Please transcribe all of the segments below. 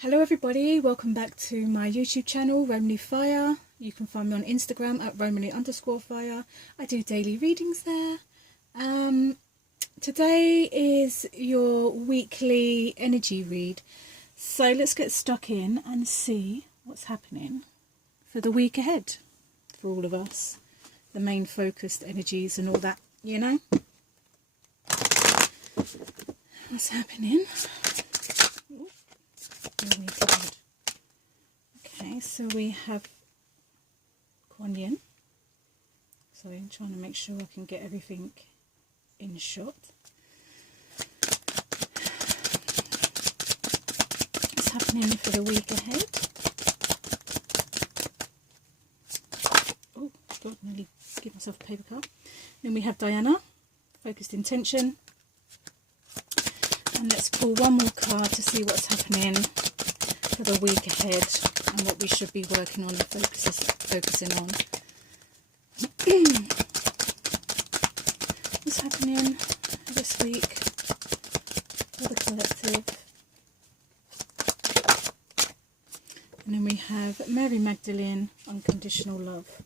Hello everybody, welcome back to my YouTube channel, Romani Fire. You can find me on Instagram at Romani_fire. I do daily readings there. Today is your weekly energy read. So let's get stuck in and see what's happening for the week ahead for all of us. The main focused energies and all that, you know. What's happening? Okay, so we have Kuan Yin. Sorry, I'm trying to make sure I can get everything in shot. What's happening for the week ahead? Oh, God, nearly give myself a paper cup. Then we have Diana, focused intention. And let's pull one more card to see what's happening for the week ahead and what we should be working on and focusing on. What's happening this week for the collective? And then we have Mary Magdalene, unconditional love.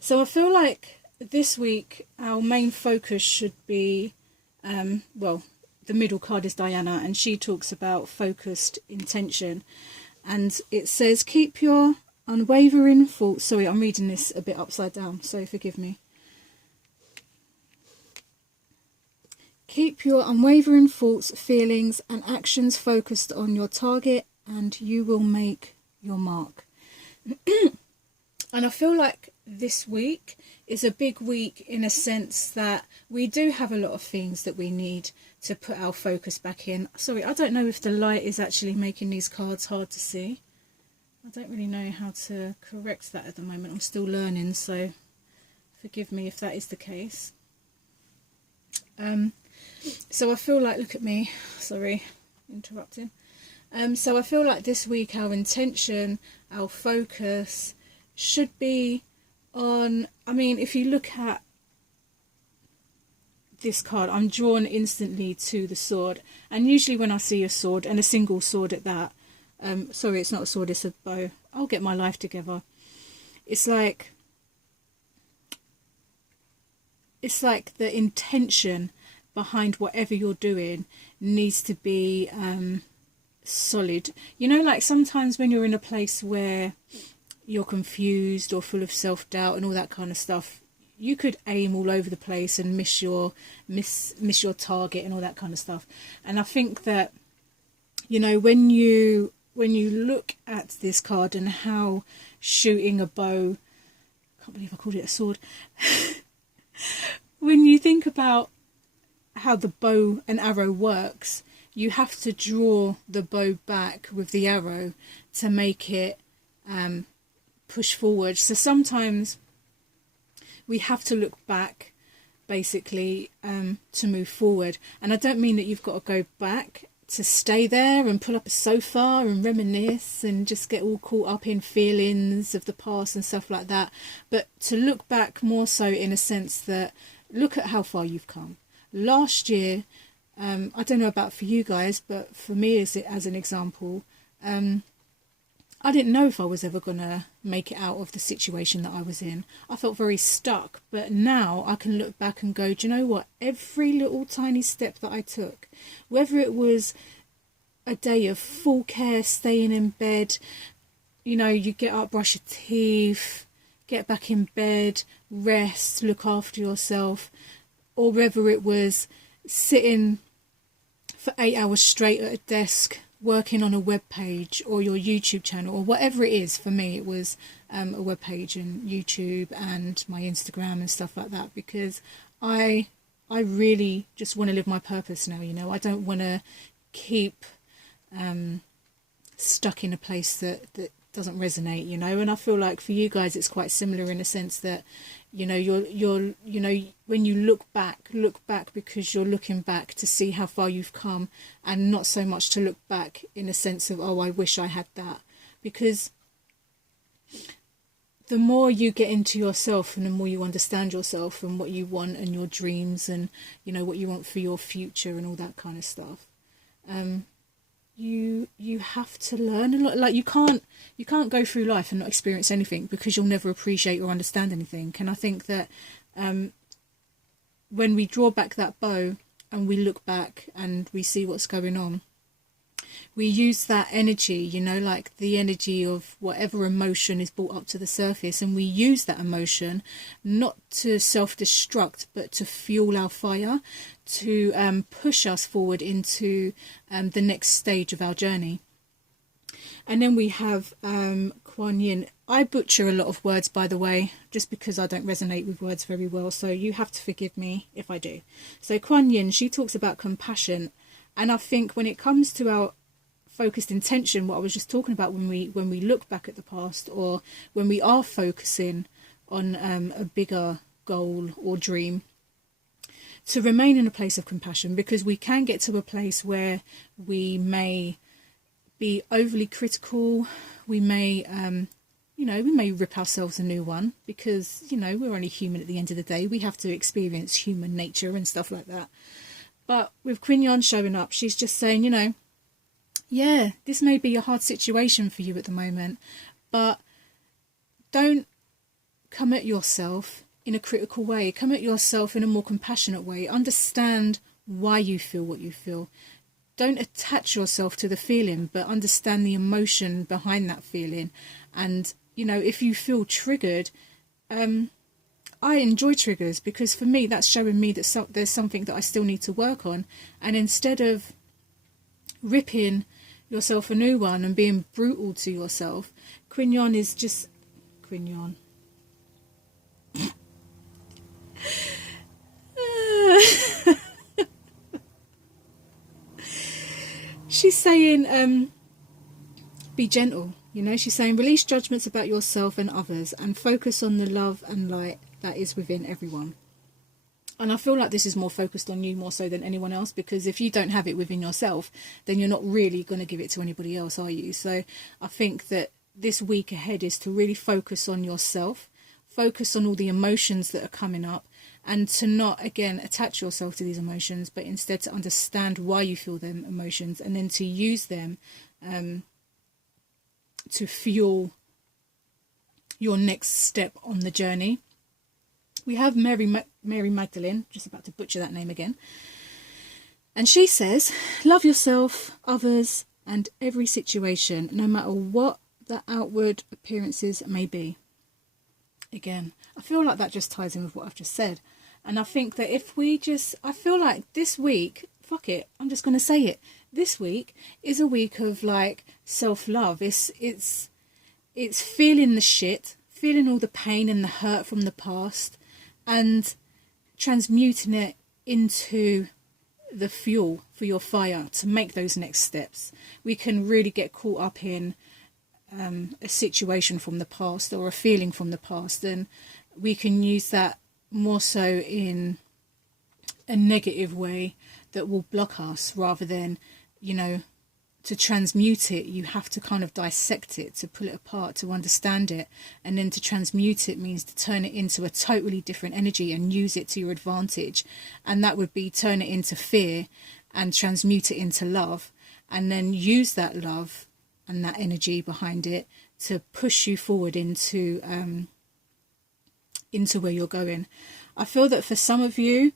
So I feel like this week our main focus should be, well, the middle card is Diana, and she talks about focused intention. And it says, keep your unwavering thoughts. Sorry, I'm reading this a bit upside down, so forgive me. Keep your unwavering thoughts, feelings, and actions focused on your target, and you will make your mark. And I feel like this week is a big week in a sense that we do have a lot of things that we need to put our focus back in. Sorry, I don't know if the light is actually making these cards hard to see. I don't really know how to correct that at the moment. I'm still learning, so forgive me if that is the case. So I feel like, look at me, sorry, interrupting. So I feel like this week our intention, our focus should be on, I mean, if you look at this card, I'm drawn instantly to the sword. And usually when I see a sword, and a single sword at that, sorry, it's not a sword, it's a bow. I'll get my life together. It's like the intention behind whatever you're doing needs to be solid. You know, like sometimes when you're in a place where you're confused or full of self-doubt and all that kind of stuff, you could aim all over the place and miss your target and all that kind of stuff. And I think that, you know, when you look at this card and how shooting a bow, I can't believe I called it a sword, when you think about how the bow and arrow works, you have to draw the bow back with the arrow to make it push forward. So sometimes we have to look back basically to move forward. And I don't mean that you've got to go back to stay there and pull up a sofa and reminisce and just get all caught up in feelings of the past and stuff like that, but to look back more so in a sense that look at how far you've come. Last year, I don't know about for you guys, but for me as an example, I didn't know if I was ever going to make it out of the situation that I was in. I felt very stuck, but now I can look back and go, do you know what? Every little tiny step that I took, whether it was a day of full care, staying in bed, you know, you get up, brush your teeth, get back in bed, rest, look after yourself, or whether it was sitting for 8 hours straight at a desk, working on a web page or your YouTube channel or whatever it is. For me it was a web page and YouTube and my Instagram and stuff like that, because I really just want to live my purpose now, you know. I don't want to keep stuck in a place that doesn't resonate, you know. And I feel like for you guys it's quite similar in a sense that, you know, you're you know, when you look back because you're looking back to see how far you've come, and not so much to look back in a sense of, oh, I wish I had that. Because the more you get into yourself and the more you understand yourself and what you want and your dreams and, you know, what you want for your future and all that kind of stuff, you have to learn a lot. Like you can't go through life and not experience anything, because you'll never appreciate or understand anything. And I think that when we draw back that bow and we look back and we see what's going on, we use that energy, you know, like the energy of whatever emotion is brought up to the surface, and we use that emotion not to self-destruct, but to fuel our fire, to push us forward into the next stage of our journey. And then we have Kuan Yin. I butcher a lot of words, by the way, just because I don't resonate with words very well, so you have to forgive me if I do. So Kuan Yin, she talks about compassion, and I think when it comes to our focused intention, what I was just talking about, when we look back at the past, or when we are focusing on a bigger goal or dream, to remain in a place of compassion, because we can get to a place where we may be overly critical. We may we may rip ourselves a new one, because we're only human at the end of the day. We have to experience human nature and stuff like that. But with Kuan Yin showing up, she's just saying, yeah, this may be a hard situation for you at the moment, but don't come at yourself in a critical way. Come at yourself in a more compassionate way. Understand why you feel what you feel. Don't attach yourself to the feeling, but understand the emotion behind that feeling. And, if you feel triggered, I enjoy triggers, because for me, that's showing me that there's something that I still need to work on. And instead of ripping yourself a new one and being brutal to yourself, Kuan Yin is just... Kuan Yin. She's saying, be gentle, she's saying release judgments about yourself and others, and focus on the love and light that is within everyone. And I feel like this is more focused on you more so than anyone else, because if you don't have it within yourself, then you're not really going to give it to anybody else, are you? So I think that this week ahead is to really focus on yourself, focus on all the emotions that are coming up, and to not, again, attach yourself to these emotions, but instead to understand why you feel them emotions, and then to use them to fuel your next step on the journey. We have Mary Magdalene, just about to butcher that name again. And she says, love yourself, others, and every situation, no matter what the outward appearances may be. Again, I feel like that just ties in with what I've just said. And I think that I feel like this week, fuck it, I'm just going to say it. This week is a week of like self-love. It's feeling the shit, feeling all the pain and the hurt from the past, and transmuting it into the fuel for your fire to make those next steps. We can really get caught up in a situation from the past or a feeling from the past, and we can use that more so in a negative way that will block us, rather than, to transmute it, you have to kind of dissect it, to pull it apart, to understand it. And then to transmute it means to turn it into a totally different energy and use it to your advantage. And that would be turn it into fear and transmute it into love, and then use that love and that energy behind it to push you forward into where you're going. I feel that for some of you,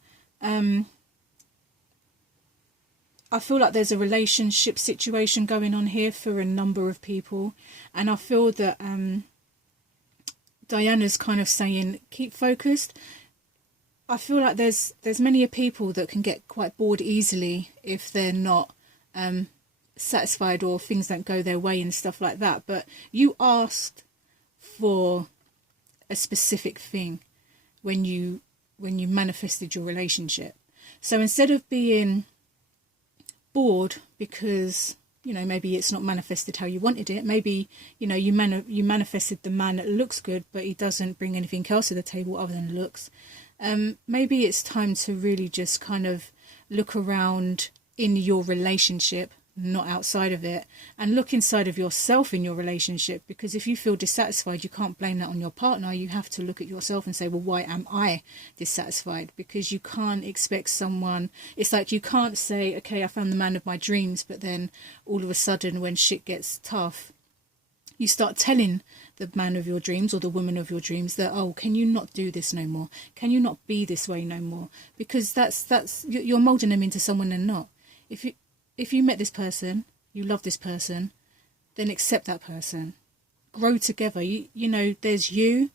I feel like there's a relationship situation going on here for a number of people, and I feel that Diana's kind of saying keep focused. I feel like there's many people that can get quite bored easily if they're not satisfied, or things don't go their way and stuff like that. But you asked for a specific thing when you manifested your relationship. So instead of being bored because maybe it's not manifested how you wanted it, maybe you manifested the man that looks good but he doesn't bring anything else to the table other than looks, maybe it's time to really just kind of look around in your relationship not outside of it. And look inside of yourself in your relationship, because if you feel dissatisfied, you can't blame that on your partner. You have to look at yourself and say, well, why am I dissatisfied? Because you can't expect someone, it's like you can't say, okay, I found the man of my dreams, but then all of a sudden when shit gets tough, you start telling the man of your dreams or the woman of your dreams that, oh, can you not do this no more? Can you not be this way no more? Because that's you're molding them into someone they're not. If you met this person, you love this person, then accept that person. Grow together. You know, there's you,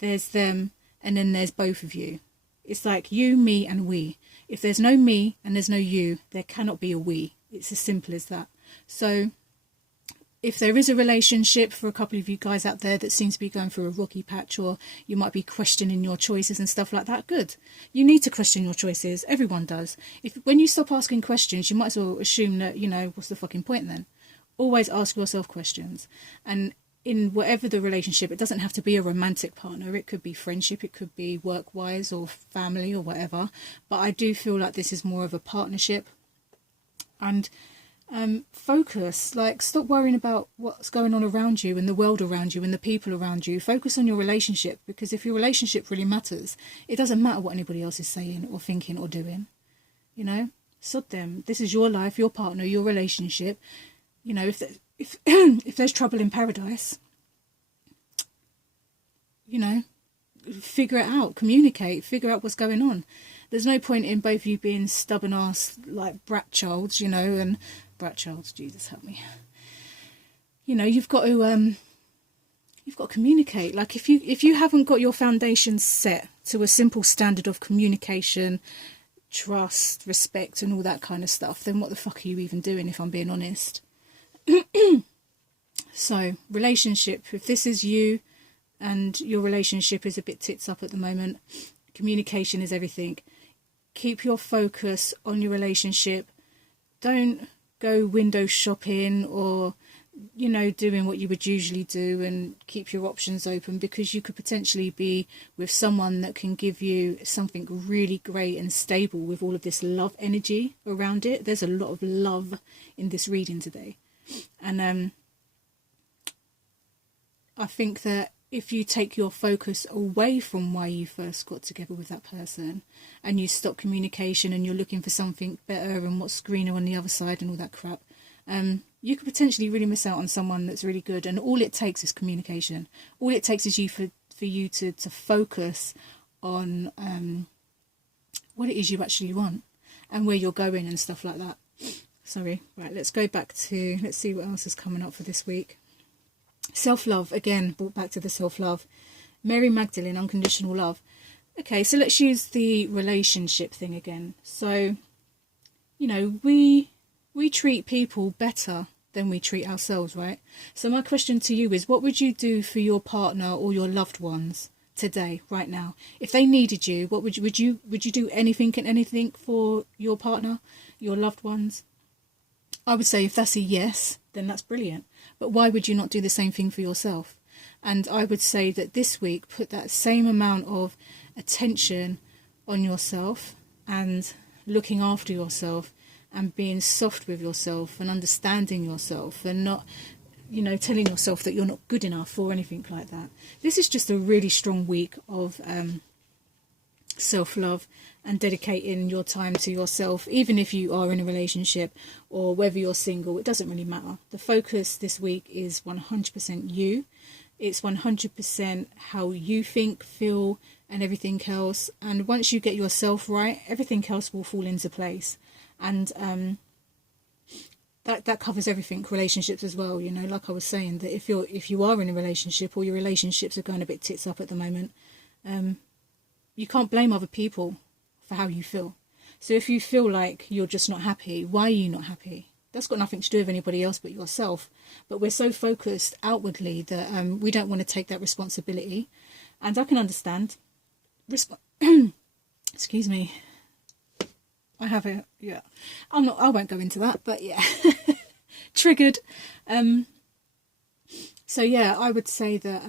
there's them, and then there's both of you. It's like you, me, and we. If there's no me and there's no you, there cannot be a we. It's as simple as that. So if there is a relationship for a couple of you guys out there that seems to be going through a rocky patch, or you might be questioning your choices and stuff like that, good. You need to question your choices. Everyone does. When you stop asking questions, you might as well assume that, you know, what's the fucking point then? Always ask yourself questions. And in whatever the relationship, it doesn't have to be a romantic partner. It could be friendship, it could be work-wise or family or whatever. But I do feel like this is more of a partnership. And focus, like, stop worrying about what's going on around you and the world around you and the people around you. Focus on your relationship, because if your relationship really matters, it doesn't matter what anybody else is saying or thinking or doing. You know, sod them. This is your life, your partner, your relationship. You know, if there's trouble in paradise, you know, figure it out, communicate, figure out what's going on. There's no point in both of you being stubborn ass like brat childs, you know, and brat childs, Jesus help me. You know, you've got to communicate. Like if you haven't got your foundations set to a simple standard of communication, trust, respect, and all that kind of stuff, then what the fuck are you even doing, if I'm being honest? So, relationship, if this is you and your relationship is a bit tits up at the moment, communication is everything. Keep your focus on your relationship. Don't go window shopping or, you know, doing what you would usually do, and keep your options open, because you could potentially be with someone that can give you something really great and stable with all of this love energy around it. There's a lot of love in this reading today. And I think that if you take your focus away from why you first got together with that person, and you stop communication and you're looking for something better and what's greener on the other side and all that crap, you could potentially really miss out on someone that's really good. And all it takes is communication. All it takes is for you to focus on what it is you actually want and where you're going and stuff like that. Sorry. Right, let's go back to, let's see what else is coming up for this week. Self-love, again, brought back to the self-love. Mary Magdalene, unconditional love. Okay, so let's use the relationship thing again. So, you know, we treat people better than we treat ourselves, right? So my question to you is, what would you do for your partner or your loved ones today, right now? If they needed you, what would you do anything and anything for your partner, your loved ones? I would say if that's a yes, then that's brilliant. But why would you not do the same thing for yourself? And I would say that this week, put that same amount of attention on yourself and looking after yourself and being soft with yourself and understanding yourself, and not, you know, telling yourself that you're not good enough or anything like that. This is just a really strong week of self-love and dedicating your time to yourself, even if you are in a relationship or whether you're single. It doesn't really matter. The focus this week is 100% you. It's 100% how you think, feel, and everything else. And once you get yourself right, everything else will fall into place. And that covers everything, relationships as well. You know, like I was saying, that if you are in a relationship or your relationships are going a bit tits up at the moment, you can't blame other people for how you feel. So if you feel like you're just not happy, why are you not happy? That's got nothing to do with anybody else but yourself. But we're so focused outwardly that we don't want to take that responsibility. And I can understand. Excuse me. I have it. Yeah. I won't go into that, but yeah. Triggered. So yeah, I would say that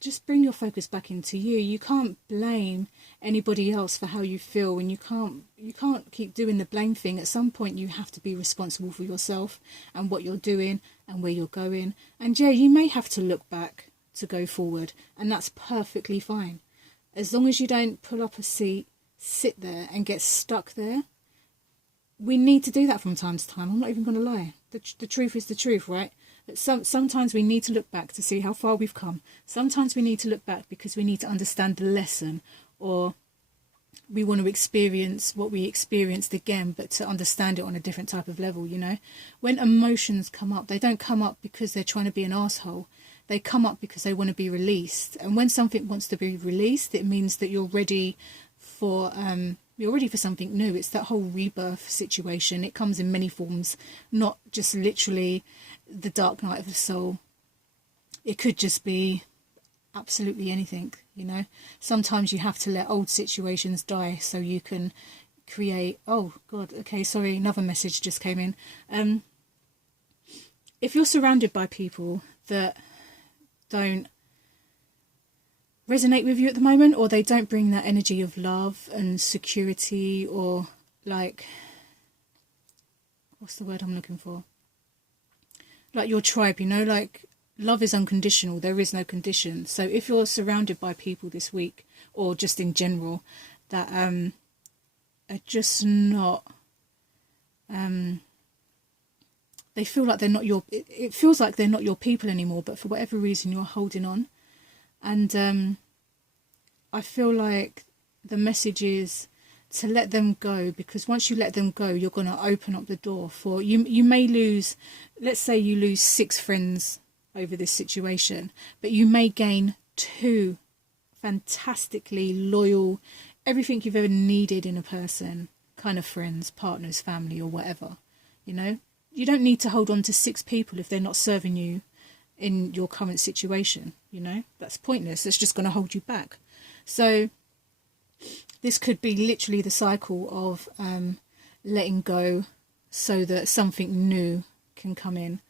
just bring your focus back into you. You can't blame anybody else for how you feel, and you can't keep doing the blame thing. At some point you have to be responsible for yourself and what you're doing and where you're going. And yeah, you may have to look back to go forward, and that's perfectly fine. As long as you don't pull up a seat, sit there and get stuck there. We need to do that from time to time. I'm not even going to lie. The truth is the truth, right? Sometimes we need to look back to see how far we've come. Sometimes we need to look back because we need to understand the lesson, or we want to experience what we experienced again, but to understand it on a different type of level, you know. When emotions come up, they don't come up because they're trying to be an asshole. They come up because they want to be released. And when something wants to be released, it means that you're ready for something new. It's that whole rebirth situation. It comes in many forms, not just literally the dark night of the soul. It could just be absolutely anything, you know. Sometimes you have to let old situations die so you can create. Oh god, okay, sorry, another message just came in. If you're surrounded by people that don't resonate with you at the moment, or they don't bring that energy of love and security, or like, what's the word I'm looking for, like your tribe, you know, like love is unconditional, there is no condition. So if you're surrounded by people this week, or just in general, that are just not, they feel like they're not your, it feels like they're not your people anymore, but for whatever reason you're holding on. And I feel like the message is to let them go, because once you let them go, you're going to open up the door for you. You may lose, let's say you lose 6 friends over this situation, but you may gain 2 fantastically loyal, everything you've ever needed in a person, kind of friends, partners, family, or whatever. You know, you don't need to hold on to 6 people if they're not serving you in your current situation. You know, that's pointless. It's just going to hold you back. So this could be literally the cycle of letting go so that something new can come in.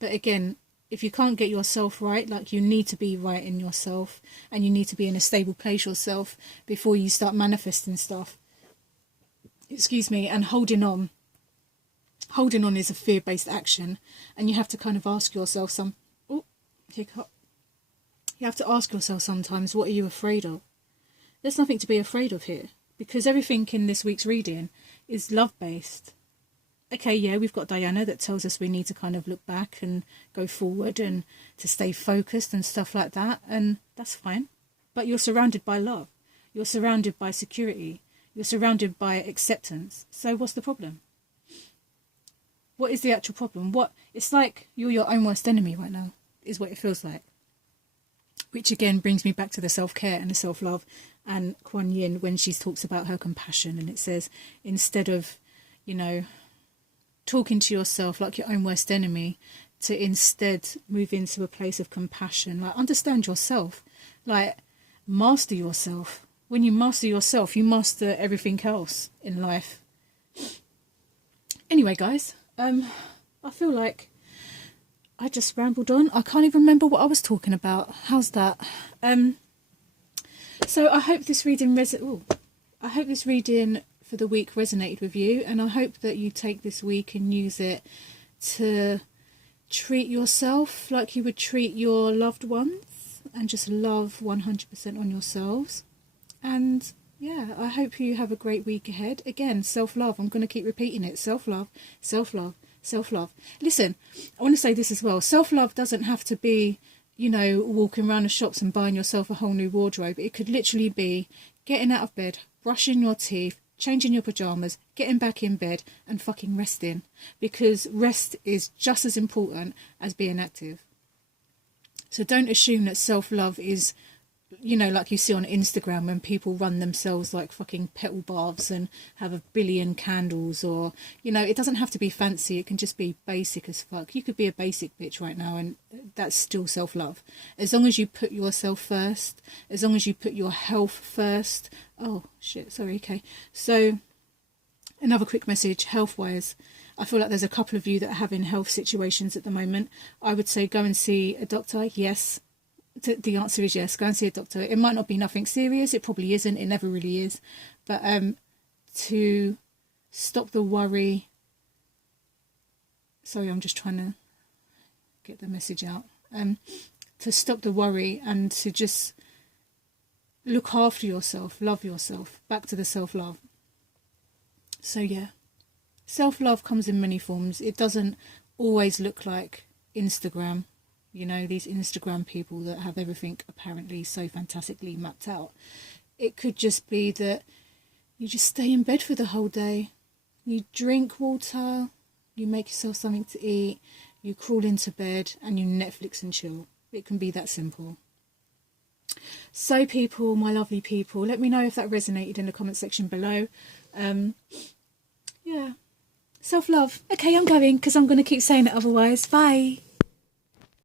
But again, if you can't get yourself right, like, you need to be right in yourself, and you need to be in a stable place yourself before you start manifesting stuff. Excuse me. And holding on is a fear-based action, and you have to kind of ask yourself you have to ask yourself sometimes, what are you afraid of? There's nothing to be afraid of here, because everything in this week's reading is love-based. Okay, yeah, we've got Diana that tells us we need to kind of look back and go forward and to stay focused and stuff like that, and that's fine. But you're surrounded by love. You're surrounded by security. You're surrounded by acceptance. So what's the problem? What is the actual problem? It's like you're your own worst enemy right now, is what it feels like. Which again brings me back to the self-care and the self-love, and Kuan Yin, when she talks about her compassion, and it says, instead of, you know, talking to yourself like your own worst enemy, to instead move into a place of compassion. Like, understand yourself, like, master yourself. When you master yourself, you master everything else in life. Anyway, guys, I feel like I just rambled on. I can't even remember what I was talking about. How's that? So I hope this reading for the week resonated with you, and I hope that you take this week and use it to treat yourself like you would treat your loved ones, and just love 100% on yourselves. And yeah, I hope you have a great week ahead. Again, self-love. I'm going to keep repeating it. Self-love, self-love, self-love. Listen, I want to say this as well. Self-love doesn't have to be, you know, walking around the shops and buying yourself a whole new wardrobe. It could literally be getting out of bed, brushing your teeth, changing your pajamas, getting back in bed and fucking resting. Because rest is just as important as being active. So don't assume that self-love is, you know, like you see on Instagram when people run themselves like fucking petal baths and have a billion candles, or, you know, it doesn't have to be fancy. It can just be basic as fuck. You could be a basic bitch right now and that's still self-love. As long as you put yourself first, as long as you put your health first. Oh shit, sorry, okay. So another quick message, health-wise. I feel like there's a couple of you that are having health situations at the moment. I would say go and see a doctor, yes. The answer is yes. Go and see a doctor. It might not be nothing serious. It probably isn't. It never really is. But to stop the worry. Sorry, I'm just trying to get the message out. To stop the worry and to just look after yourself, love yourself. Back to the self-love. So yeah, self-love comes in many forms. It doesn't always look like Instagram. You know, these Instagram people that have everything apparently so fantastically mapped out. It could just be that you just stay in bed for the whole day. You drink water, you make yourself something to eat, you crawl into bed and you Netflix and chill. It can be that simple. So people, my lovely people, let me know if that resonated in the comment section below. Yeah, self-love. Okay, I'm going because I'm going to keep saying it otherwise. Bye.